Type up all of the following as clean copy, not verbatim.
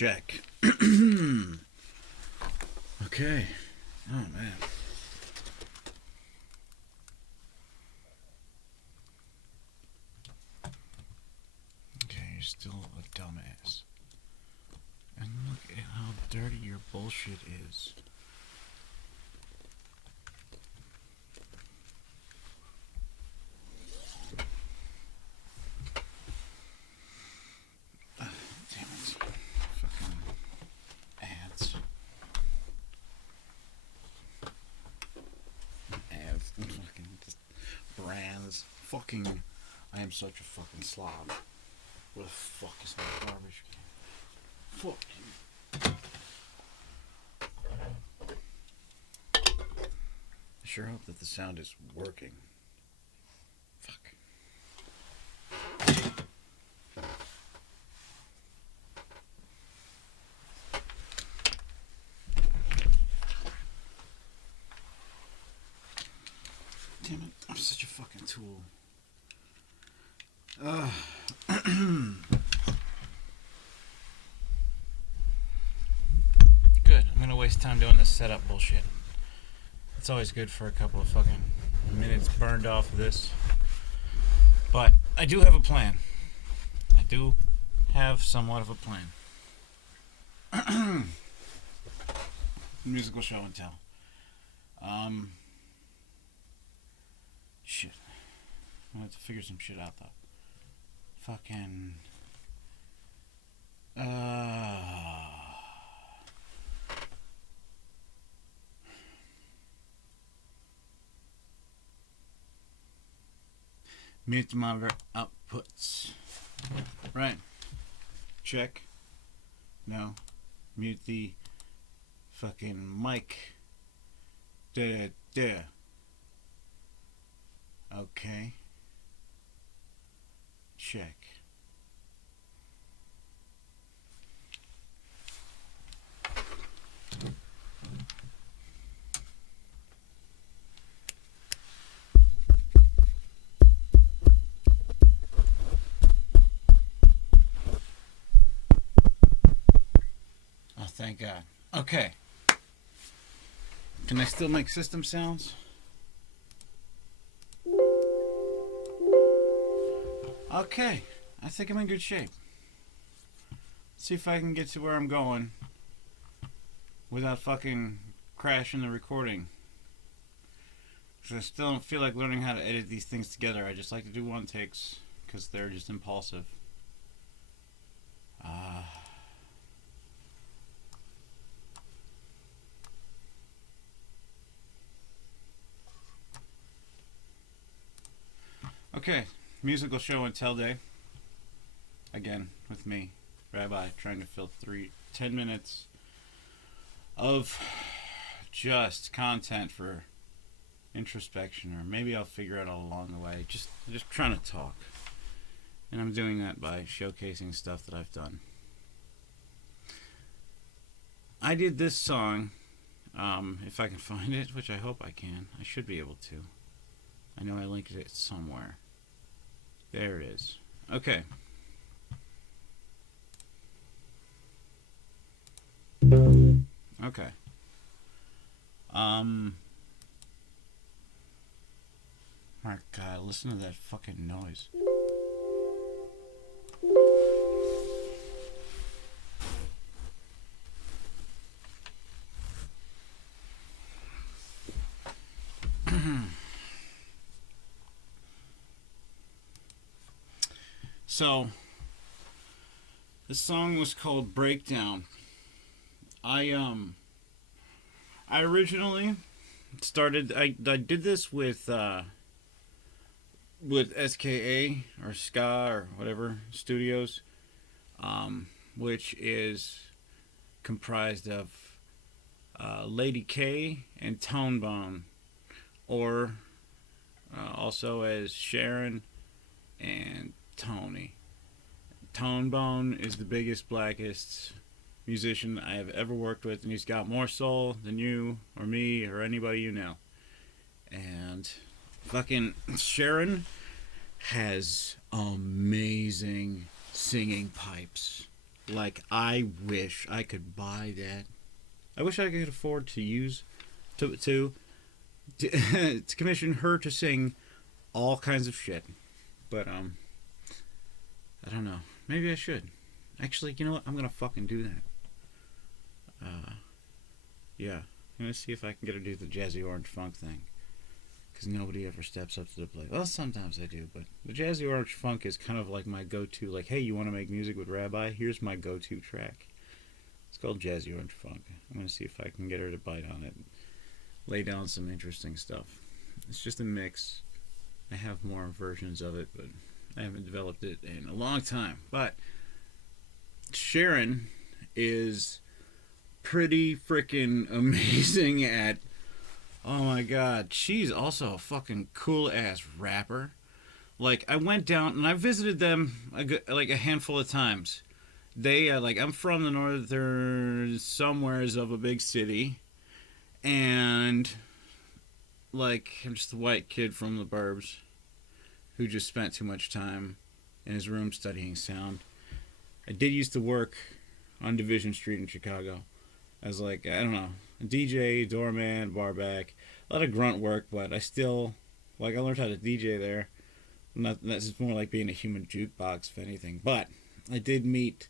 Check. Okay. Oh, man. Okay, you're still a dumbass. And look at how dirty your bullshit is. Damn it. Fucking ads. Ads. Fucking just brands. Fucking. I am such a fucking slob. What the fuck is my garbage can? Fuck you. I sure hope that the sound is working. Fuck. Damn it, I'm such a fucking tool. Good. I'm gonna waste time doing this setup bullshit. It's always good for a couple of fucking minutes burned off of this. But I do have a plan. I do have somewhat of a plan. Musical show and tell. Shit. I'm gonna have to figure some shit out though. Fucking. Mute monitor outputs. Right. Check. No. Mute the fucking mic. There. Okay. Check. Oh, thank God. Okay. Can I still make system sounds? Okay. I think I'm in good shape. Let's see if I can get to where I'm going without fucking crashing the recording. Because I still don't feel like learning how to edit these things together. I just like to do one takes because they're just impulsive. Okay, musical show and tell day. Again, with me, Rabbi, trying to fill 10 minutes of just content for introspection, or maybe I'll figure it all along the way. Just trying to talk. And I'm doing that by showcasing stuff that I've done. I did this song, if I can find it, which I hope I can. I should be able to. I know I linked it somewhere. There it is. Okay. Okay. My God, listen to that fucking noise. So, this song was called Breakdown. I originally started, I did this with S.K.A. or S.K.A. or whatever studios, which is comprised of Lady K and Tonebone, or also as Sharon and Tony. Tonebone is the biggest, blackest musician I have ever worked with, and he's got more soul than you or me or anybody you know. And fucking Sharon has amazing singing pipes. Like, I wish I could buy that. I wish I could afford to use to commission her to sing all kinds of shit. But I don't know. Maybe I should. Actually, you know what? I'm gonna fucking do that. Yeah, I'm gonna see if I can get her to do the Jazzy Orange Funk thing. Because nobody ever steps up to the plate. Well, sometimes I do, but the Jazzy Orange Funk is kind of like my go-to. Like, hey, you want to make music with Rabbi? Here's my go-to track. It's called Jazzy Orange Funk. I'm gonna see if I can get her to bite on it. Lay down some interesting stuff. It's just a mix. I have more versions of it, but I haven't developed it in a long time. But Sharon is pretty freaking amazing at, oh my god, she's also a fucking cool ass rapper. Like, I went down and I visited them like a handful of times. They like, I'm from the northern somewheres of a big city, and like, I'm just a white kid from the burbs who just spent too much time in his room studying sound. I did used to work on Division Street in Chicago as, like, I don't know, a DJ, doorman, barback, a lot of grunt work, but I still, like, I learned how to DJ there. That's more like being a human jukebox, if anything. But I did meet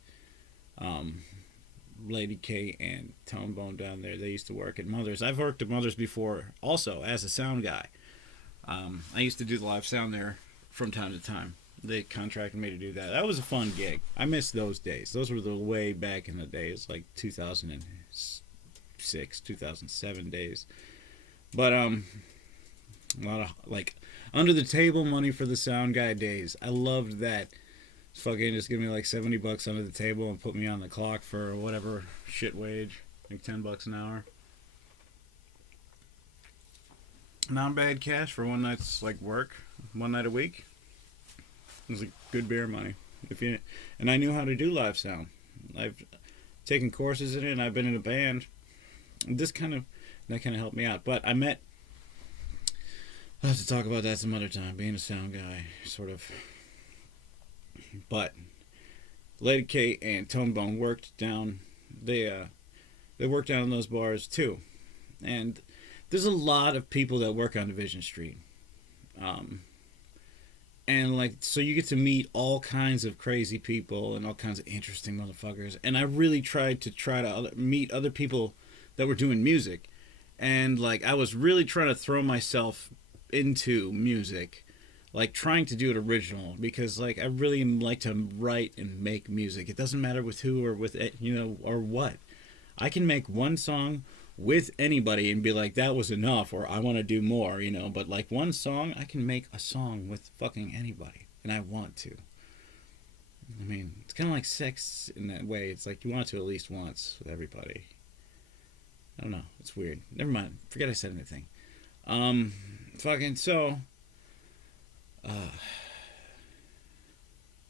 Lady K and Tone Bone down there. They used to work at Mother's. I've worked at Mother's before also as a sound guy. I used to do the live sound there from time to time. They contracted me to do that. That was a fun gig. I miss those days. Those were the way back in the days, like 2006, 2007 days. But a lot of, like, under the table money for the sound guy days. I loved that. Fucking just give me like $70 under the table and put me on the clock for whatever shit wage, like $10 an hour. Not bad cash for one night's like work, one night a week. It was like good beer money. And I knew how to do live sound. I've taken courses in it, and I've been in a band. That kind of helped me out. But I'll have to talk about that some other time. Being a sound guy, sort of. But Lady K and Tone Bone worked down. They worked down in those bars too, and there's a lot of people that work on Division Street. And like, so you get to meet all kinds of crazy people and all kinds of interesting motherfuckers. And I really tried to meet other people that were doing music. And like, I was really trying to throw myself into music, like trying to do it original, because like, I really like to write and make music. It doesn't matter with who or with, you know, or what. I can make one song with anybody and be like, that was enough, or I want to do more, you know. But like, one song, I can make a song with fucking anybody, and I want to. I mean, it's kind of like sex in that way. It's like you want to at least once with everybody. I don't know. It's weird. Never mind. Forget I said anything. Fucking so.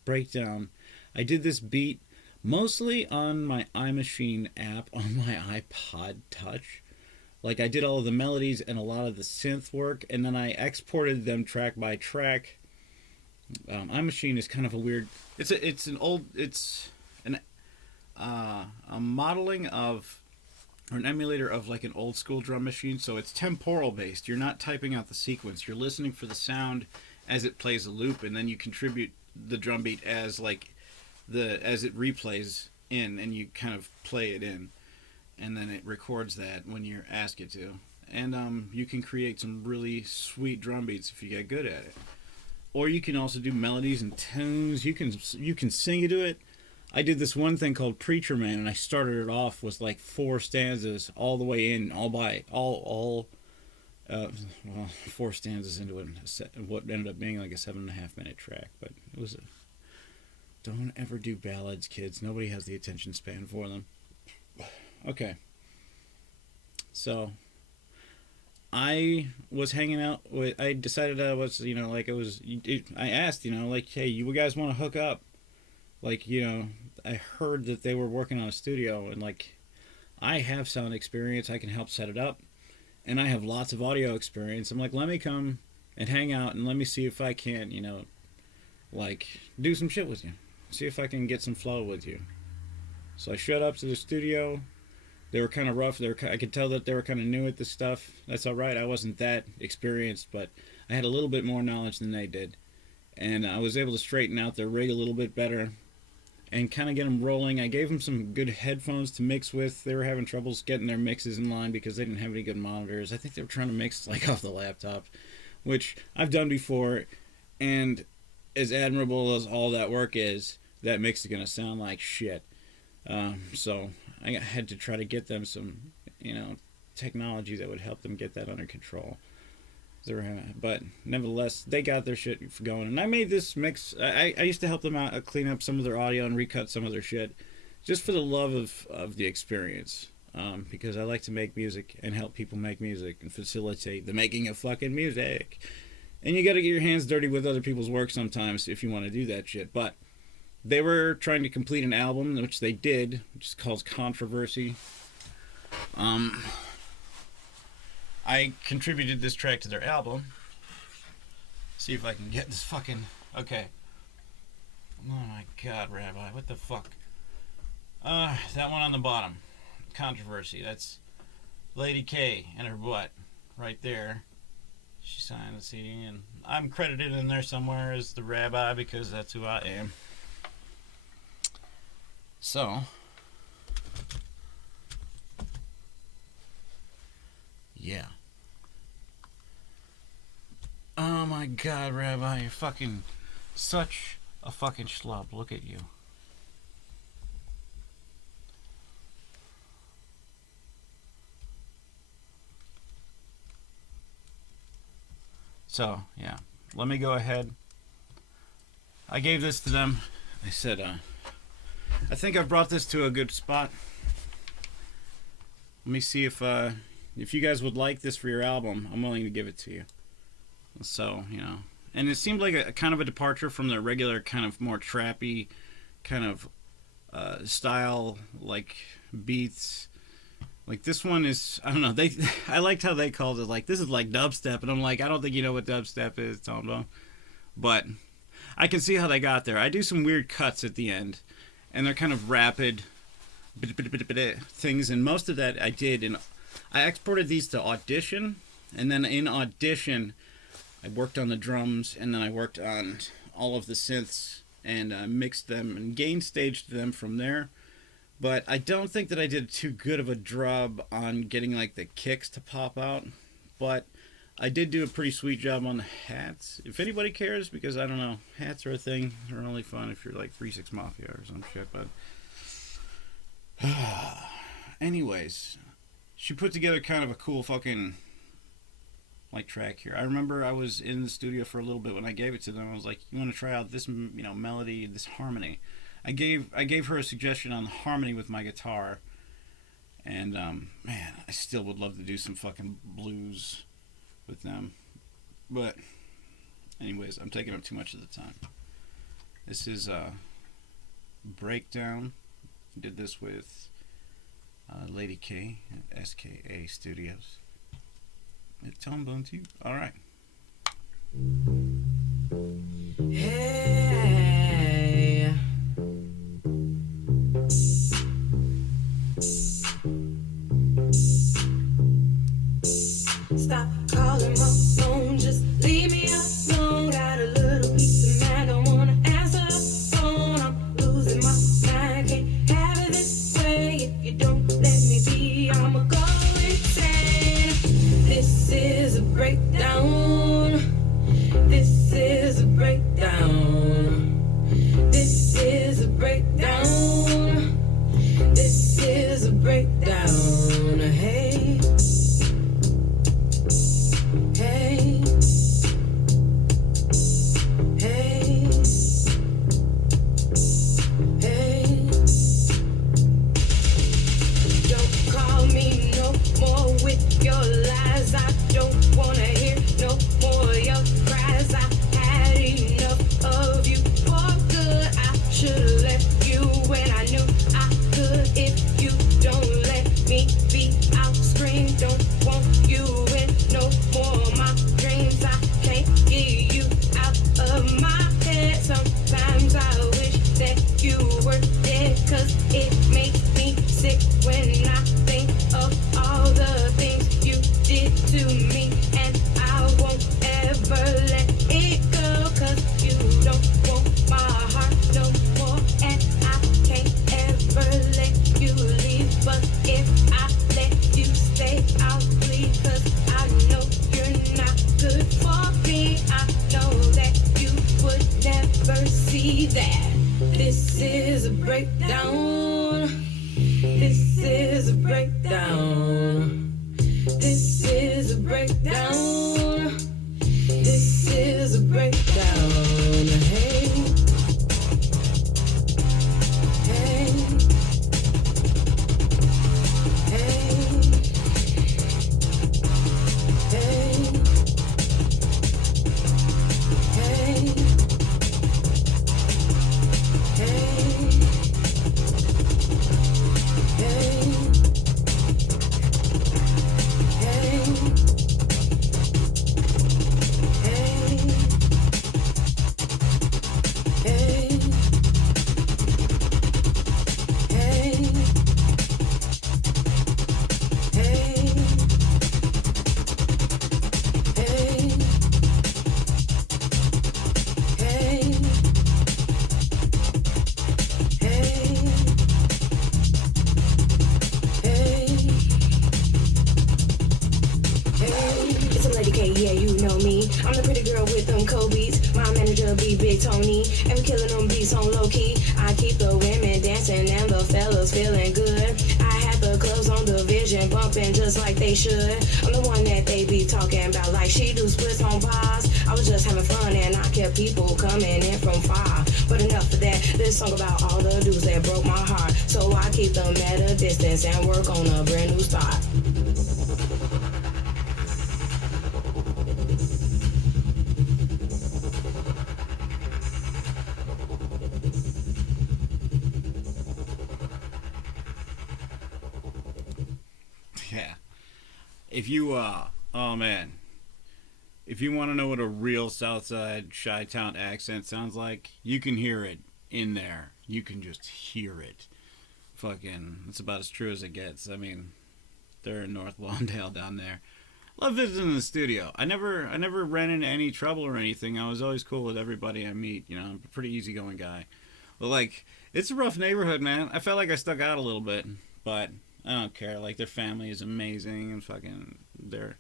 Breakdown. I did this beat mostly on my iMachine app on my iPod Touch. Like, I did all of the melodies and a lot of the synth work, and then I exported them track by track. iMachine is kind of a weird. It's a modeling of, or an emulator of, like an old school drum machine. So it's temporal based. You're not typing out the sequence. You're listening for the sound as it plays a loop, and then you contribute the drum beat as like as it replays in, and you kind of play it in, and then it records that when you ask it to. And you can create some really sweet drum beats if you get good at it. Or you can also do melodies and tunes. You can sing into it. I did this one thing called Preacher Man, and I started it off with like 4 stanzas all the way in, all 4 stanzas into it. What ended up being like a 7.5 minute track, but it was a. Don't ever do ballads, kids. Nobody has the attention span for them. Okay. So, I was hanging out with. I decided I was, you know, like I asked, you know, like, hey, you guys want to hook up? Like, you know, I heard that they were working on a studio, and like, I have sound experience. I can help set it up, and I have lots of audio experience. I'm like, let me come and hang out, and let me see if I can, you know, like, do some shit with you. See if I can get some flow with you. So I showed up to the studio. They were kind of rough. I could tell that they were kind of new at this stuff. That's all right. I wasn't that experienced, but I had a little bit more knowledge than they did. And I was able to straighten out their rig a little bit better and kind of get them rolling. I gave them some good headphones to mix with. They were having troubles getting their mixes in line because they didn't have any good monitors. I think they were trying to mix like off the laptop, which I've done before. And as admirable as all that work is, that mix is going to sound like shit. So I had to try to get them some, technology that would help them get that under control. But nevertheless, they got their shit going. And I made this mix. I used to help them out, clean up some of their audio and recut some of their shit, just for the love of the experience. Because I like to make music and help people make music and facilitate the making of fucking music. And you got to get your hands dirty with other people's work sometimes if you want to do that shit. But they were trying to complete an album, which they did, which is called Controversy. I contributed this track to their album. See if I can get this fucking... Okay. Oh my god, Rabbi. What the fuck? That one on the bottom. Controversy. That's Lady K and her butt. Right there. She signed the CD, and I'm credited in there somewhere as the Rabbi because that's who I am. So... yeah. Oh my god, Rabbi, you're fucking such a fucking schlub. Look at you. So, yeah. Let me go ahead. I gave this to them. I said, I think I've brought this to a good spot. Let me see if you guys would like this for your album. I'm willing to give it to you. So, and it seemed like a kind of a departure from their regular kind of more trappy kind of style, like beats. Like this one is, I don't know, I liked how they called it, like, this is like dubstep, and I'm like, I don't think you know what dubstep is, Tombo. But I can see how they got there. I do some weird cuts at the end, and they're kind of rapid things, and most of that I did, and I exported these to Audition, and then in Audition, I worked on the drums, and then I worked on all of the synths, and mixed them and gain staged them from there. But I don't think that I did too good of a job on getting like the kicks to pop out. But I did do a pretty sweet job on the hats. If anybody cares, because I don't know, hats are a thing. They're only fun if you're like 3-6 Mafia or some shit. But anyways, she put together kind of a cool fucking like track here. I remember I was in the studio for a little bit when I gave it to them. I was like, "You want to try out this, melody, this harmony?" I gave her a suggestion on the harmony with my guitar, and man, I still would love to do some fucking blues with them. But anyways, I'm taking up too much of the time. This is Breakdown. Did this with Lady K at S.K.A. Studios. Tone Bone too. All right. Hey. Stop calling my phone, just leave me alone. Got a little piece of mind, don't wanna answer the phone. I'm losing my mind, can't have it this way. If you don't let me be, I'ma go insane. This is a breakdown. This is a breakdown. This is a breakdown. This is a breakdown. Hey. Hey, hey, hey. Don't call me no more with your lies. I don't wanna hear no more of your cries. I had enough of you for good. I should've left you when I knew I could. If you don't let me be, I'll scream. Don't want you in no more of my dreams. I can't get you out of my head. Sometimes I wish that you were dead. 'cause it makes me sick when I think of all the things you did to me, and I won't ever let it go, 'cause you don't want my heart no more, and I can't ever let you leave. But if I let you stay, I'll leave, 'cause I know you're not good for me. I know that you would never see that. This is a breakdown. This is a breakdown. This is a breakdown. This is a breakdown. Hey, hey, hey, hey, hey, It's a Lady K, yeah, you know me. I'm the pretty girl with them Kobe's. My manager be Big Tony, and we killing them beats on low key. I keep the women dancing and the fellas feeling good. I had the clubs on the vision bumping just like they should. I'm the one that they be talking about like she do splits on bars. I was just having fun and I kept people coming in from far. But enough of that, this song about all the dudes that broke my heart. So I keep them at a distance and work on a brand new start. Yeah. If you, oh man. If you want to know what a real Southside Chi-Town accent sounds like, you can hear it in there. You can just hear it. Fucking, it's about as true as it gets. I mean, they're in North Lawndale down there. Love visiting the studio. I never ran into any trouble or anything. I was always cool with everybody I meet. You know, I'm a pretty easygoing guy. But like, it's a rough neighborhood, man. I felt like I stuck out a little bit, but I don't care. Like, their family is amazing, and fucking they're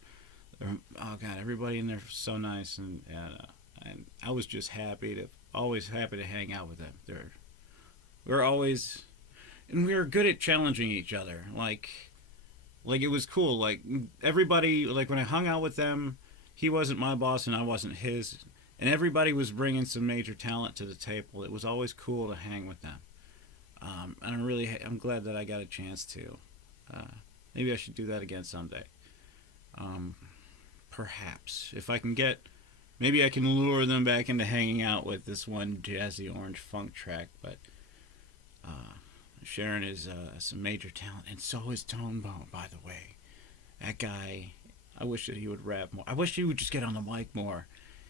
oh god, everybody in there is so nice, and I was just always happy to hang out with them. We're always, and we were good at challenging each other. Like it was cool. Like everybody, like when I hung out with them, he wasn't my boss and I wasn't his, and everybody was bringing some major talent to the table. It was always cool to hang with them. And I'm glad that I got a chance to. Maybe I should do that again someday. Perhaps if I can maybe I can lure them back into hanging out with this one jazzy orange funk track. But Sharon is some major talent, and so is Tone Bone. By the way, that guy. I wish that he would rap more. I wish he would just get on the mic more.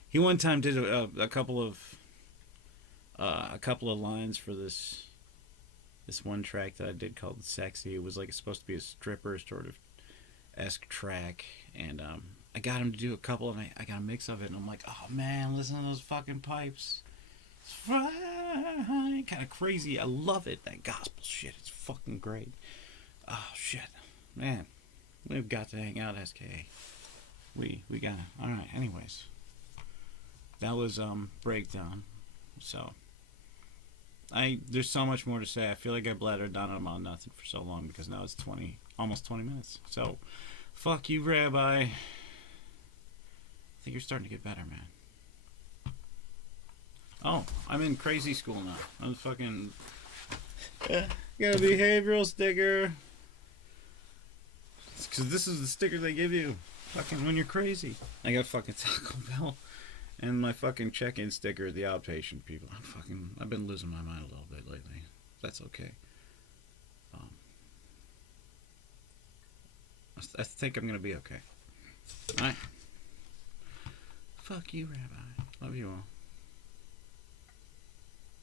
He one time did a couple of lines for this one track that I did called "Sexy." It was like it's supposed to be a stripper sort of esque track, and I got him to do a couple, and I got a mix of it, and I'm like, oh man, listen to those fucking pipes. It's fine, kind of crazy. I love it. That gospel shit. It's fucking great. Oh shit, man, we've got to hang out, S.K.A. We gotta. All right. Anyways, that was breakdown. So there's so much more to say. I feel like I blattered on about nothing for so long because now it's almost 20 minutes. So, fuck you, Rabbi. I think you're starting to get better, man. Oh, I'm in crazy school now. I'm fucking got a behavioral sticker. Because this is the sticker they give you fucking when you're crazy. I got fucking Taco Bell and my fucking check-in sticker at the outpatient people. I've been losing my mind a little bit lately. That's okay. I think I'm gonna be okay. Alright. Fuck you, Rabbi. Love you all.